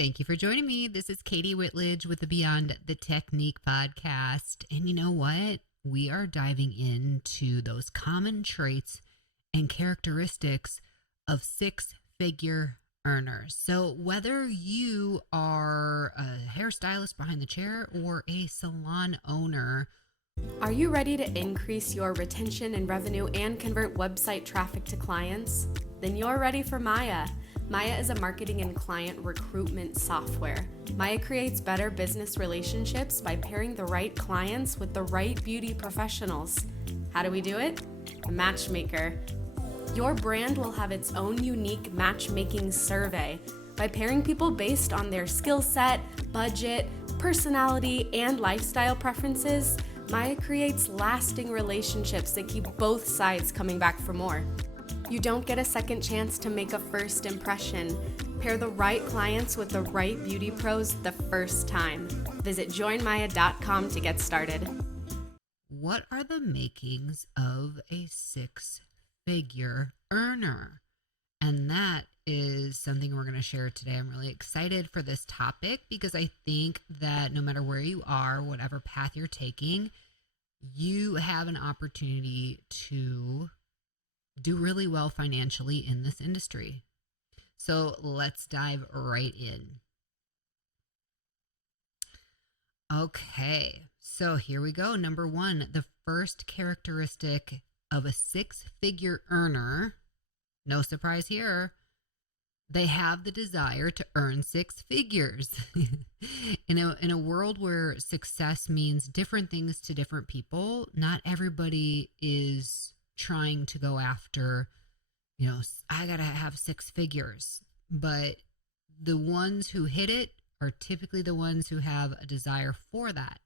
Thank you for joining me. This is Katie Whitledge with the Beyond the Technique podcast. And you know what? We are diving into those common traits and characteristics of six-figure earners. So whether you are a hairstylist behind the chair or a salon owner, are you ready to increase your retention and revenue and convert website traffic to clients? Then you're ready for Maya. Maya is a marketing and client recruitment software. Maya creates better business relationships by pairing the right clients with the right beauty professionals. How do we do it? A matchmaker. Your brand will have its own unique matchmaking survey. By pairing people based on their skill set, budget, personality, and lifestyle preferences, Maya creates lasting relationships that keep both sides coming back for more. You don't get a second chance to make a first impression. Pair the right clients with the right beauty pros the first time. Visit joinmaya.com to get started. what are the makings of a six-figure earner? And that is something we're going to share today. I'm really excited for this topic because I think that no matter where you are, whatever path you're taking, you have an opportunity to do really well financially in this industry. So let's dive right in. Okay, so here we go. Number one, the first characteristic of a six-figure earner, no surprise here, they have the desire to earn six figures. In a world where success means different things to different people, not everybody is trying to go after, I got to have six figures. But the ones who hit it are typically the ones who have a desire for that.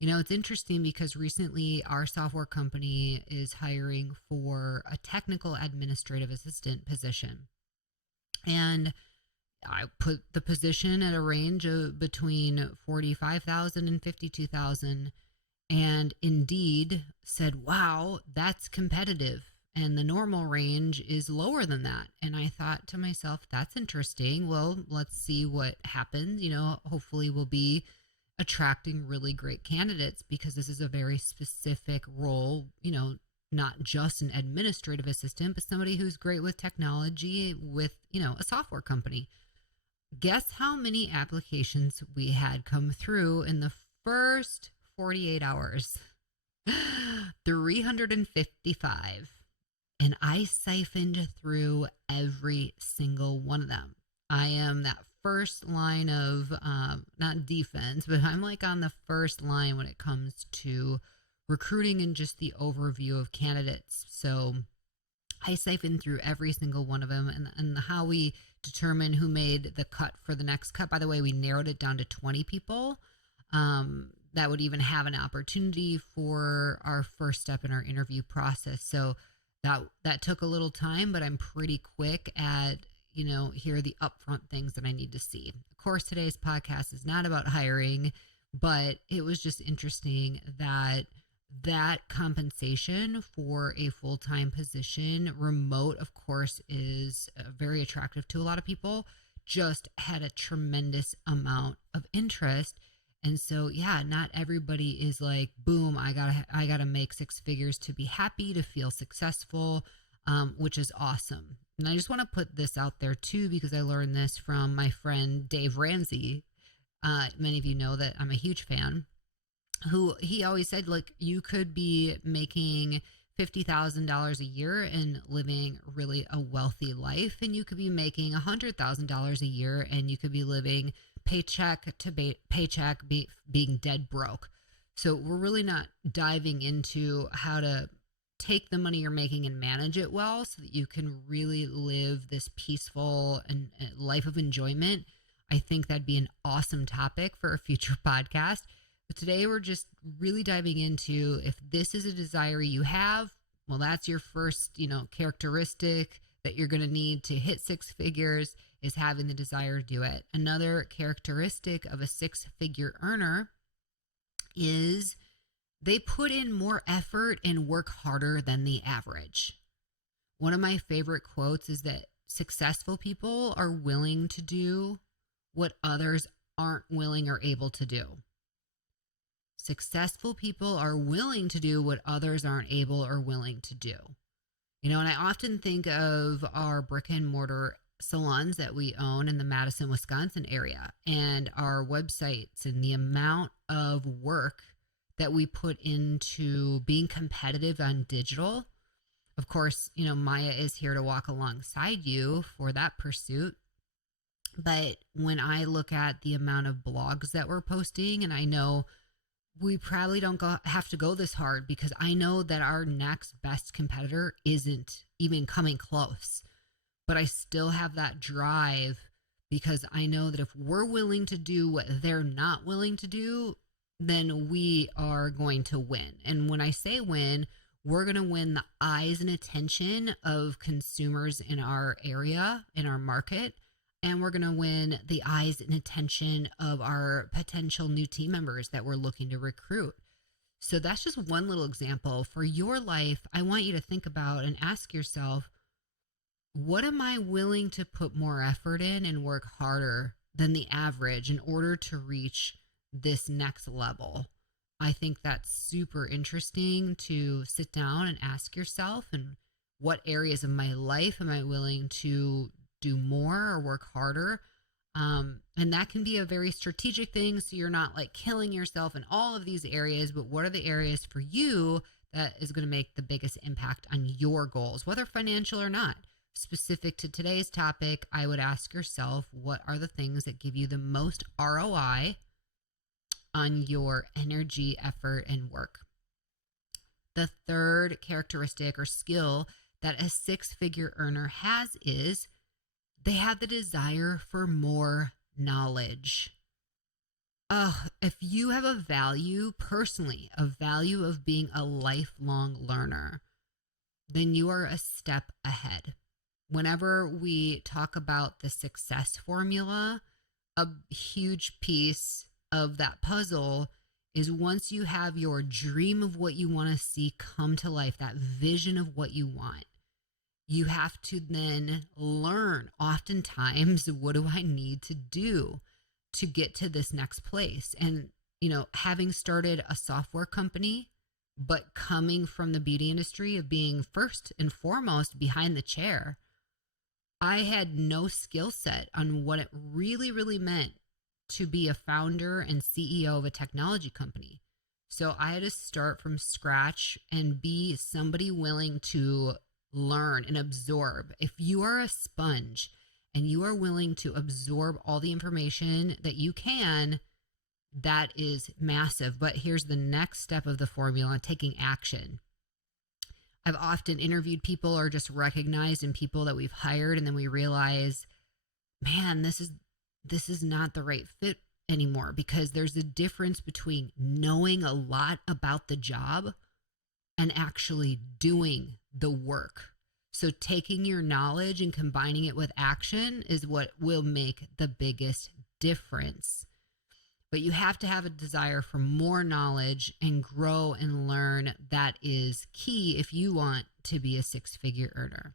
It's interesting because recently our software company is hiring for a technical administrative assistant position. And I put the position at a range of between 45,000 and 52,000, and Indeed said, wow, that's competitive. And the normal range is lower than that. And I thought to myself, that's interesting. Well, let's see what happens. Hopefully we'll be attracting really great candidates because this is a very specific role, not just an administrative assistant, but somebody who's great with technology with, a software company. Guess how many applications we had come through in the first 48 hours? 355. And I siphoned through every single one of them. I am that first line of, not defense, but I'm like on the first line when it comes to recruiting and just the overview of candidates. So I siphoned through every single one of them, and how we determine who made the cut for the next cut. By the way, we narrowed it down to 20 people that would even have an opportunity for our first step in our interview process. So that took a little time, but I'm pretty quick at, here are the upfront things that I need to see. Of course, today's podcast is not about hiring, but it was just interesting that compensation for a full-time position, remote, of course, is very attractive to a lot of people, just had a tremendous amount of interest. And so, yeah, not everybody is like, boom, I gotta make six figures to be happy, to feel successful, which is awesome. And I just want to put this out there too, because I learned this from my friend Dave Ramsey. Many of you know that I'm a huge fan. Who he always said, like, you could be making $50,000 a year and living really a wealthy life, and you could be making $100,000 a year and you could be living paycheck to paycheck, being dead broke. So we're really not diving into how to take the money you're making and manage it well so that you can really live this peaceful and life of enjoyment. I think that'd be an awesome topic for a future podcast. But today we're just really diving into, if this is a desire you have, well, that's your first, characteristic that you're going to need to hit six figures, is having the desire to do it. Another characteristic of a six-figure earner is they put in more effort and work harder than the average. One of my favorite quotes is that successful people are willing to do what others aren't willing or able to do. Successful people are willing to do what others aren't able or willing to do. And I often think of our brick and mortar salons that we own in the Madison, Wisconsin area, and our websites and the amount of work that we put into being competitive on digital. Of course, Maya is here to walk alongside you for that pursuit. But when I look at the amount of blogs that we're posting, and I know we probably don't have to go this hard, because I know that our next best competitor isn't even coming close. But I still have that drive, because I know that if we're willing to do what they're not willing to do, then we are going to win. And when I say win, we're going to win the eyes and attention of consumers in our area, in our market. And we're going to win the eyes and attention of our potential new team members that we're looking to recruit. So that's just one little example. For your life, I want you to think about and ask yourself, what am I willing to put more effort in and work harder than the average in order to reach this next level? I think that's super interesting to sit down and ask yourself, and what areas of my life am I willing to do more or work harder? And that can be a very strategic thing. So you're not like killing yourself in all of these areas, but what are the areas for you that is going to make the biggest impact on your goals, whether financial or not? Specific to today's topic, I would ask yourself, what are the things that give you the most ROI on your energy, effort, and work? The third characteristic or skill that a six-figure earner has is they have the desire for more knowledge. If you have a value personally, a value of being a lifelong learner, then you are a step ahead. Whenever we talk about the success formula, a huge piece of that puzzle is once you have your dream of what you want to see come to life, that vision of what you want, you have to then learn, oftentimes, what do I need to do to get to this next place? And, having started a software company, but coming from the beauty industry of being first and foremost behind the chair, I had no skill set on what it really, really meant to be a founder and CEO of a technology company. So I had to start from scratch and be somebody willing to learn and absorb. If you are a sponge and you are willing to absorb all the information that you can, that is massive. But here's the next step of the formula: taking action. I've often interviewed people or just recognized in people that we've hired, and then we realize, man, this is not the right fit anymore, because there's a difference between knowing a lot about the job and actually doing the work. So taking your knowledge and combining it with action is what will make the biggest difference. But you have to have a desire for more knowledge and grow and learn. That is key if you want to be a six-figure earner.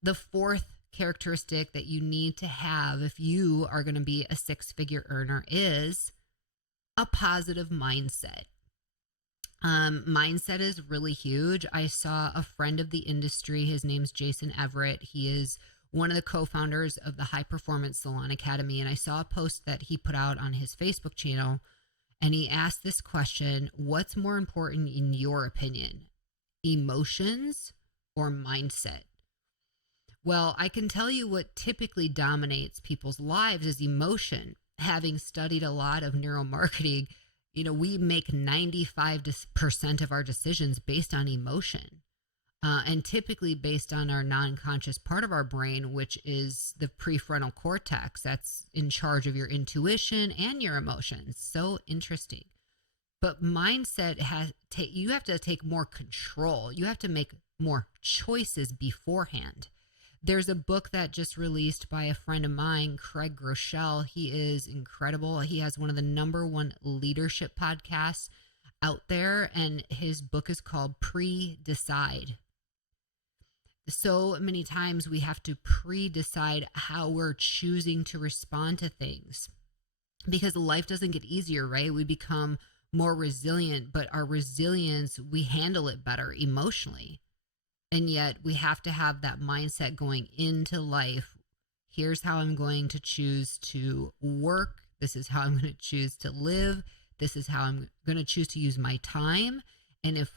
The fourth characteristic that you need to have if you are going to be a six-figure earner is a positive mindset. Mindset is really huge. I saw a friend of the industry. His name's Jason Everett. He is one of the co-founders of the High Performance Salon Academy. And I saw a post that he put out on his Facebook channel, and he asked this question: what's more important in your opinion, emotions or mindset? Well, I can tell you what typically dominates people's lives is emotion. Having studied a lot of neuromarketing, we make 95% of our decisions based on emotion, and typically based on our non-conscious part of our brain, which is the prefrontal cortex that's in charge of your intuition and your emotions. So interesting. But mindset you have to take more control. You have to make more choices beforehand. There's a book that just released by a friend of mine, Craig Groeschel. He is incredible. He has one of the #1 leadership podcasts out there, and his book is called Pre-Decide. So many times we have to pre-decide how we're choosing to respond to things because life doesn't get easier, right? We become more resilient, but our resilience, we handle it better emotionally. And yet we have to have that mindset going into life. Here's how I'm going to choose to work. This is how I'm going to choose to live. This is how I'm going to choose to use my time. And if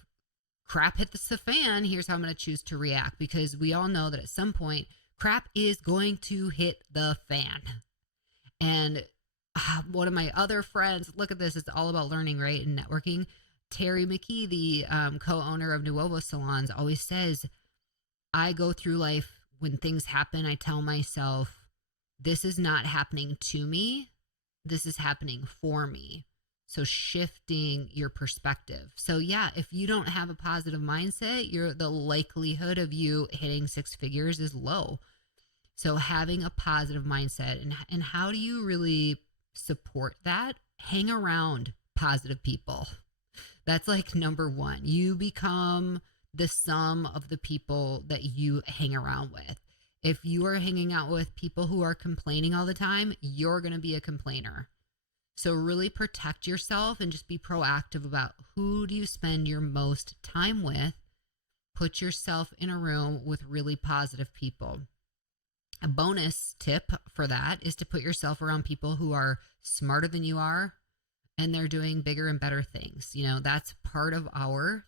crap hits the fan, here's how I'm going to choose to react, because we all know that at some point crap is going to hit the fan. And one of my other friends, look at this, it's all about learning, right? And networking. Terry McKee, the co-owner of Nuovo Salons, always says, I go through life, when things happen, I tell myself, this is not happening to me. This is happening for me. So shifting your perspective. So yeah, if you don't have a positive mindset, the likelihood of you hitting six figures is low. So having a positive mindset, and how do you really support that? Hang around positive people. That's like number one. You become the sum of the people that you hang around with. If you are hanging out with people who are complaining all the time, you're going to be a complainer. So really protect yourself and just be proactive about who do you spend your most time with. Put yourself in a room with really positive people. A bonus tip for that is to put yourself around people who are smarter than you are and they're doing bigger and better things. You know, that's part of our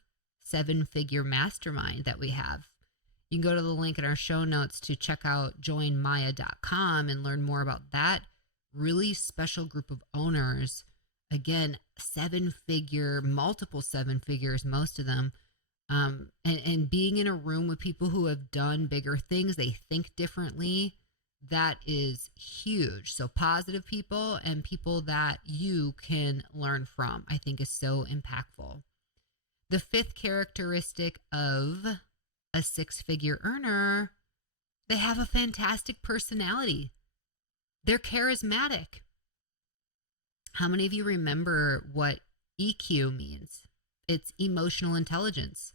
7-figure mastermind that we have. You can go to the link in our show notes to check out joinmaya.com and learn more about that really special group of owners. Again, 7-figure, multiple 7 figures, most of them. And being in a room with people who have done bigger things, they think differently, that is huge. So positive people and people that you can learn from, I think is so impactful. The 5th characteristic of a 6-figure earner, they have a fantastic personality. They're charismatic. How many of you remember what EQ means? It's emotional intelligence.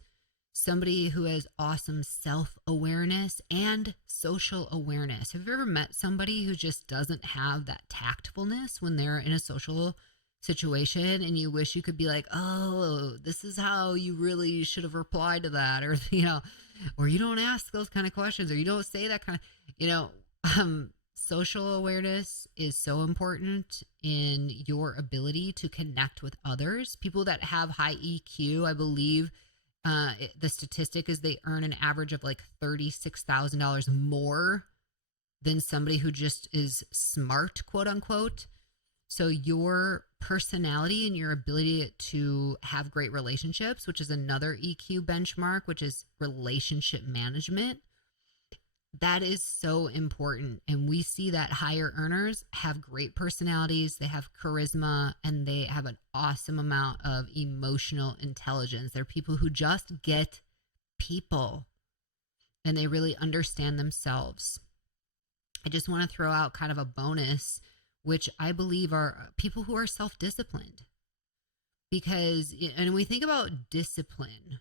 Somebody who has awesome self-awareness and social awareness. Have you ever met somebody who just doesn't have that tactfulness when they're in a social situation and you wish you could be like, oh, this is how you really should have replied to that, or, you know, or you don't ask those kind of questions, or you don't say that kind of, you know, social awareness is so important in your ability to connect with others. People that have high EQ, I believe, the statistic is they earn an average of like $36,000 more than somebody who just is smart, quote unquote. So your personality and your ability to have great relationships, which is another EQ benchmark, which is relationship management, that is so important. And we see that higher earners have great personalities, they have charisma, and they have an awesome amount of emotional intelligence. They're people who just get people and they really understand themselves. I just want to throw out kind of a bonus, which I believe are people who are self-disciplined. Because, and we think about discipline,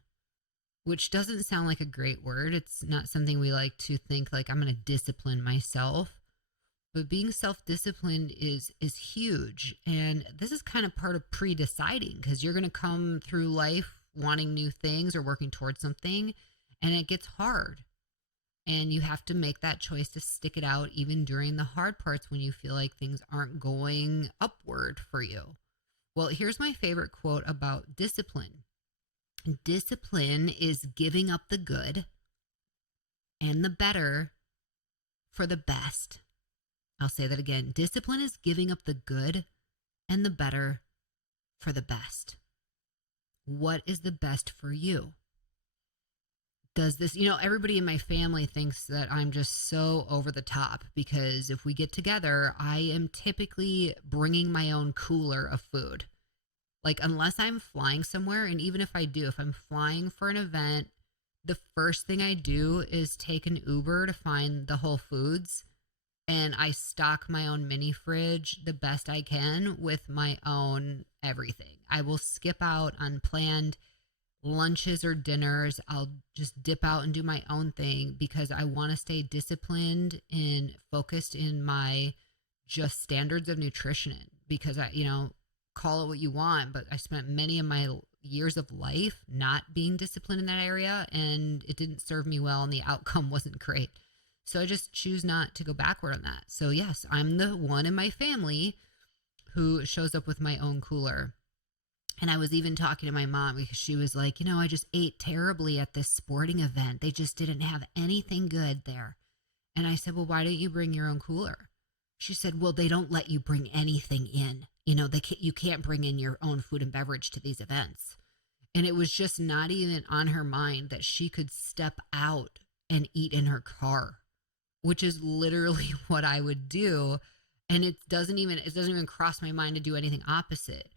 which doesn't sound like a great word. It's not something we like to think like, I'm going to discipline myself. But being self-disciplined is huge. And this is kind of part of pre-deciding, because you're going to come through life wanting new things or working towards something, and it gets hard. And you have to make that choice to stick it out even during the hard parts when you feel like things aren't going upward for you. Well, here's my favorite quote about discipline. Discipline is giving up the good and the better for the best. I'll say that again. Discipline is giving up the good and the better for the best. What is the best for you? Does this, everybody in my family thinks that I'm just so over the top, because if we get together, I am typically bringing my own cooler of food. Like, unless I'm flying somewhere, and even if I do, if I'm flying for an event, the first thing I do is take an Uber to find the Whole Foods, and I stock my own mini fridge the best I can with my own everything. I will skip out unplanned lunches or dinners, I'll just dip out and do my own thing because I want to stay disciplined and focused in my just standards of nutrition because call it what you want, but I spent many of my years of life not being disciplined in that area and it didn't serve me well and the outcome wasn't great. So I just choose not to go backward on that. So yes, I'm the one in my family who shows up with my own cooler. And I was even talking to my mom because she was like, I just ate terribly at this sporting event. They just didn't have anything good there. And I said, well, why don't you bring your own cooler? She said, well, they don't let you bring anything in. You can't bring in your own food and beverage to these events. And it was just not even on her mind that she could step out and eat in her car, which is literally what I would do. And it doesn't even cross my mind to do anything opposite.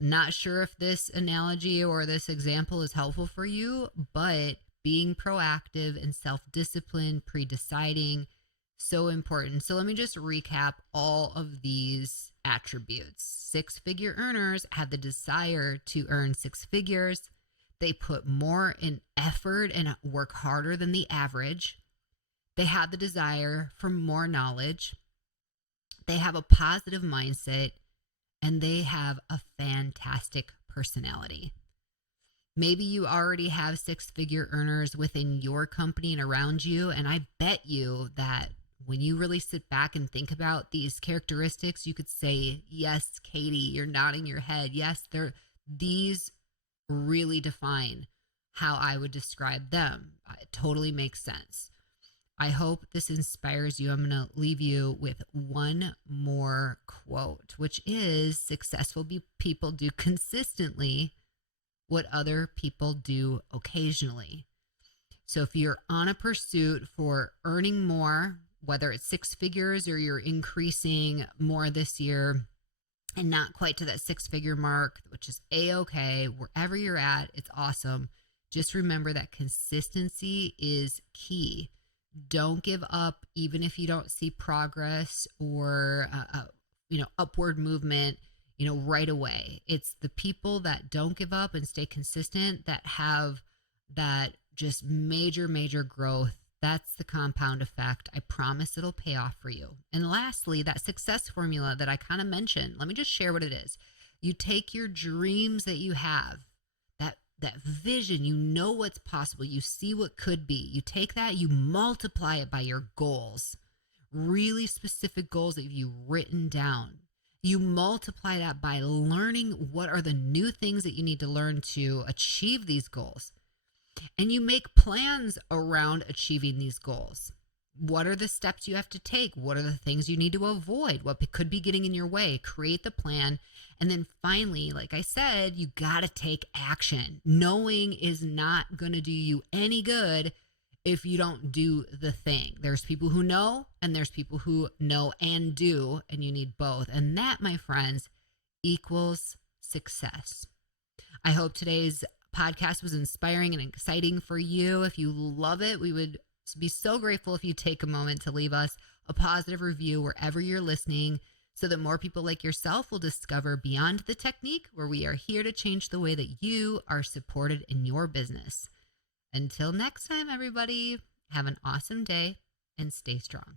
Not sure if this analogy or this example is helpful for you, but being proactive and self-disciplined, pre-deciding, so important. So let me just recap all of these attributes. Six-figure earners have the desire to earn six figures. They put more in effort and work harder than the average. They have the desire for more knowledge. They have a positive mindset. And they have a fantastic personality. Maybe you already have six-figure earners within your company and around you. And I bet you that when you really sit back and think about these characteristics, you could say, yes, Katie, you're nodding your head. Yes, these really define how I would describe them. It totally makes sense. I hope this inspires you. I'm going to leave you with one more quote, which is successful people do consistently what other people do occasionally. So if you're on a pursuit for earning more, whether it's six figures or you're increasing more this year and not quite to that six-figure mark, which is A-okay, wherever you're at, it's awesome. Just remember that consistency is key. Don't give up, even if you don't see progress or, upward movement, right away. It's the people that don't give up and stay consistent that have that just major, major growth. That's the compound effect. I promise it'll pay off for you. And lastly, that success formula that I kind of mentioned, let me just share what it is. You take your dreams that you have, that vision, what's possible. You see what could be. You take that, you multiply it by your goals, really specific goals that you've written down. You multiply that by learning what are the new things that you need to learn to achieve these goals. And you make plans around achieving these goals. What are the steps you have to take? What are the things you need to avoid? What could be getting in your way? Create the plan. And then finally, like I said, you got to take action. Knowing is not going to do you any good if you don't do the thing. There's people who know and there's people who know and do, and you need both. And that, my friends, equals success. I hope today's podcast was inspiring and exciting for you. If you love it, we would be so grateful if you take a moment to leave us a positive review wherever you're listening so that more people like yourself will discover Beyond the Technique, where we are here to change the way that you are supported in your business. Until next time, everybody, have an awesome day and stay strong.